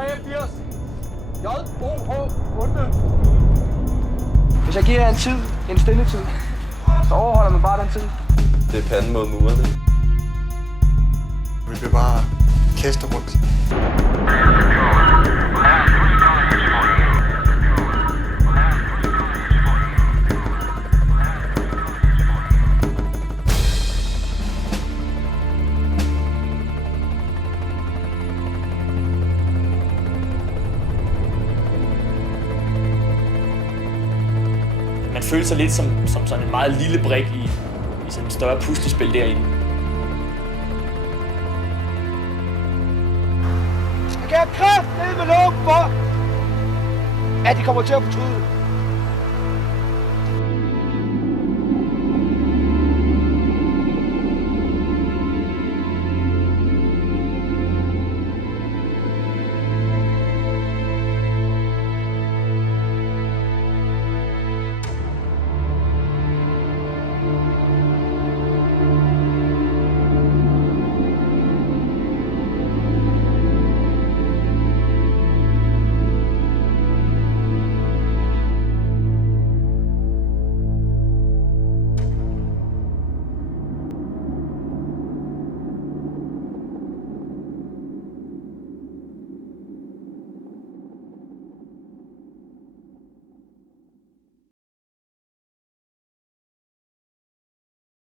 83. J-O-H. Runde. Hvis jeg giver jer en tid, en stille tid, så overholder man bare den tid. Det er panden mod murene. Vi bliver bare kastet rundt. Man føler sig lidt som sådan en meget lille brik i sådan et større puslespil derinde. Jeg kan have kraft ned med lågen for, at de kommer til at fortryde.